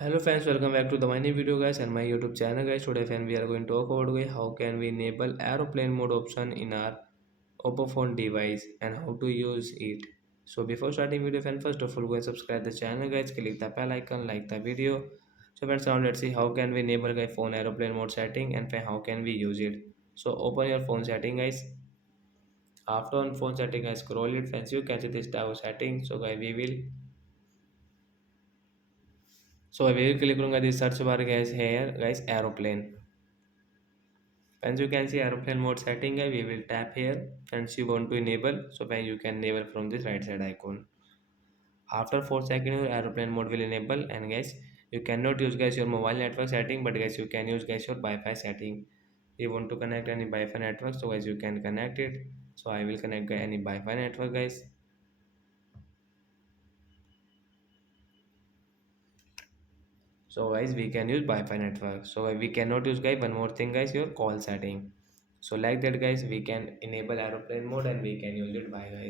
Hello friends, welcome back to the my new video guys and my YouTube channel guys. Today friend we are going to talk about how can we enable aeroplane mode option in our oppo phone device and how to use it. So before starting video friend, first of all go and subscribe the channel guys, click the bell icon, like the video. So friends, now let's see how can we enable guys phone aeroplane mode setting and friend, how can we use it. So open your phone setting guys. After on phone setting guys, scroll it friends, you can see this tab setting. So we will click on the search bar guys, here guys, aeroplane. Once you can see aeroplane mode setting, we will tap here. Friends, you want to enable, so when you can enable from this right side icon. After 4 seconds, your aeroplane mode will enable, and guys, you cannot use guys your mobile network setting, but guys, you can use guys your Wi-Fi setting. You want to connect any Wi-Fi network, so guys, you can connect it. So I will connect any Wi-Fi network, guys. So guys, we can use Wi-Fi network. So we cannot use guys one more thing guys, your call setting. So like that guys, we can enable aeroplane mode and we can use it by guys.